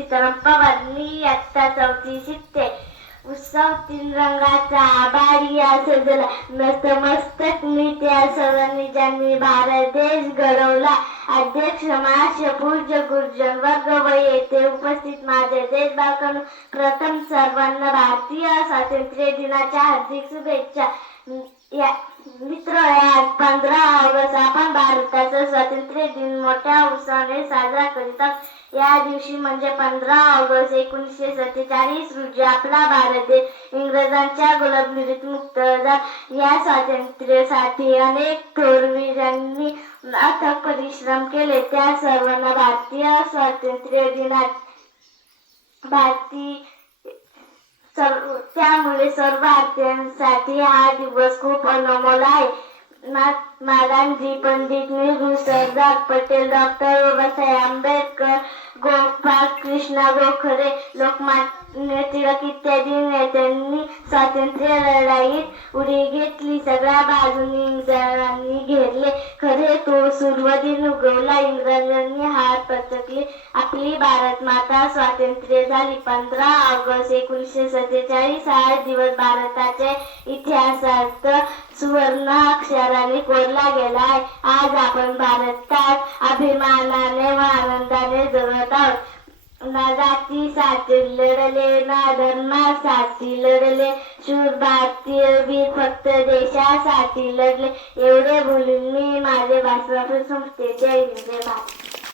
सीताराम पवार मी इयत्ता चौथी शिकते उत्सव तीन रंगाचा आभारी सजला मस्त मस्तक मी त्या सर्वांनी ज्यांनी भारत देश घडवला. अध्यक्ष महाराष्ट्र पूज्य गुरुजन वर्ग व येथे उपस्थित माझे देश बाळकांनो प्रथम सर्वांना भारतीय स्वातंत्र्य दिनाच्या हार्दिक शुभेच्छा. या मित्र आज पंधरा स्वातंत्र्य दिन मोठ्या उत्साहाने साजरा करतात. या दिवशी म्हणजे पंधरा ऑगस्ट एकोणीसशे सत्तेचाळीस रोजी आपला भारत देश इंग्रजांच्या गुलामगिरीत मुक्त झाला. या स्वातंत्र्यासाठी अनेक थोरवीरांनी अथक परिश्रम केले. त्या सर्वांना भारतीय स्वातंत्र्य दिनात भारतीय सर्व त्यामुळे सर्व भारतीयांसाठी हा दिवस खूप अनमोल आहे. महात्मा गांधी पंडित नेहरू सरदार पटेल डॉक्टर बाबासाहेब आंबेडकर गोपाळ कृष्णा गोखले लोकमान्य टिळक इत्यादी नेत्यांनी स्वातंत्र्य लढाईत उडी घेतली सगळ्या बाजूनी इंग्रजांनी घेरले. खरे तो सुरवधीन उगवला इंग्रजांनी हात पचकले आपली भारत माता स्वातंत्र्य झाली. पंधरा ऑगस्ट एकोणीसशे सत्तेचाळीस हा दिवस भारताच्या इतिहासात सुवर्ण अक्षराने कोरला गेला आहे. आज आपण भारतात अभिमानाने व आनंदाने जगत आहोत. ना जातीसाठी लढले ना धर्मासाठी लढले. शूर भारतीय वीर फक्त देशासाठी लढले. एवढे बोलून मी माझे भाषण संपते जय हिंद भारत.